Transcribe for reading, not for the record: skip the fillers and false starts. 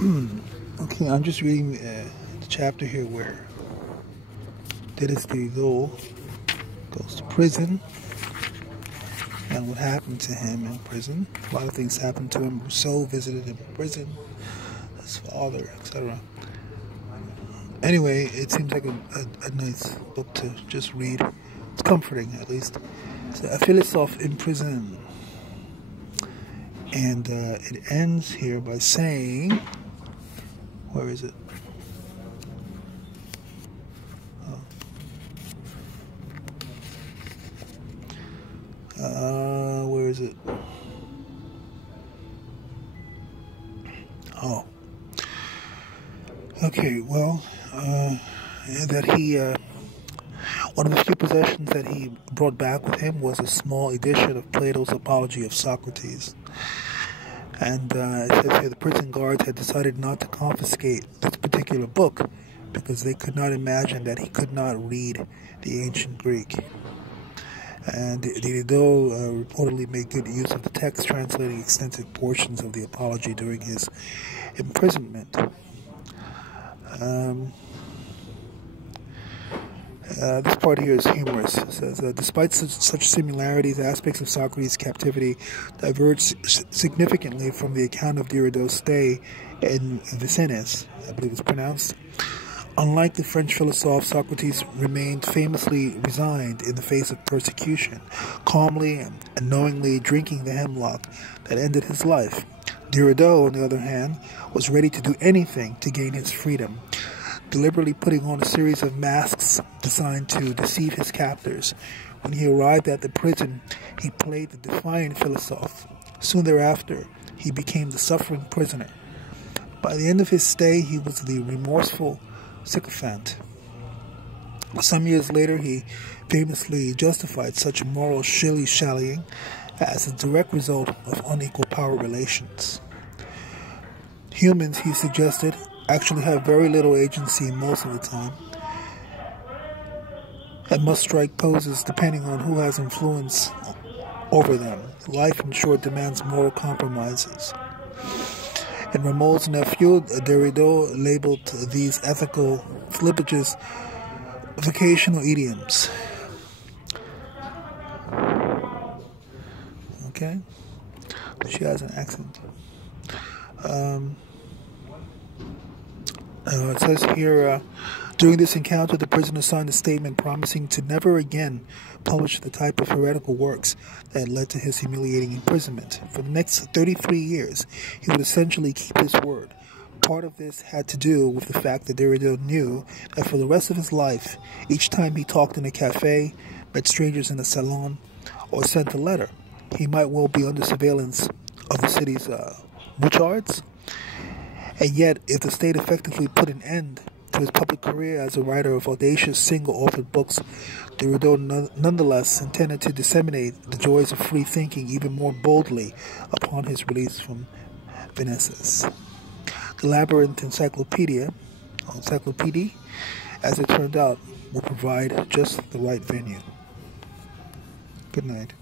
Okay, I'm just reading the chapter here where Denis Dieridot goes to prison and what happened to him in prison. A lot of things happened to him. Rousseau visited him in prison, his father, etc. Anyway, it seems like a nice book to just read. It's comforting, at least. It's a philosophe in prison. And it ends here by saying, where is it? Where is it? Oh. Okay, well, that he, one of the few possessions that he brought back with him was a small edition of Plato's Apology of Socrates. And it says here the prison guards had decided not to confiscate this particular book because they could not imagine that he could not read the ancient Greek. And Dieridot reportedly made good use of the text, translating extensive portions of the Apology during his imprisonment. This part here is humorous. It says, despite such similarities, aspects of Socrates' captivity diverge significantly from the account of Dieridot's stay in Vincennes, I believe it's pronounced. Unlike the French philosophe, Socrates remained famously resigned in the face of persecution, calmly and knowingly drinking the hemlock that ended his life. Dieridot, on the other hand, was ready to do anything to gain his freedom, deliberately putting on a series of masks designed to deceive his captors. When he arrived at the prison, he played the defiant philosophe. Soon thereafter, he became the suffering prisoner. By the end of his stay, he was the remorseful sycophant. Some years later, he famously justified such moral shilly-shallying as a direct result of unequal power relations. Humans, he suggested, actually have very little agency most of the time and must strike poses depending on who has influence over them. Life, in short, demands moral compromises. In Rameau's nephew, Deridot labeled these ethical flippages vocational idioms. Okay? She has an accent. It says here, during this encounter, the prisoner signed a statement promising to never again publish the type of heretical works that led to his humiliating imprisonment. For the next 33 years, he would essentially keep his word. Part of this had to do with the fact that Dieridot knew that for the rest of his life, each time he talked in a cafe, met strangers in a salon, or sent a letter, he might well be under surveillance of the city's witchards. And yet, if the state effectively put an end to his public career as a writer of audacious single-authored books, Dieridot nonetheless intended to disseminate the joys of free thinking even more boldly upon his release from Vincennes. The Labyrinth Encyclopedia, as it turned out, will provide just the right venue. Good night.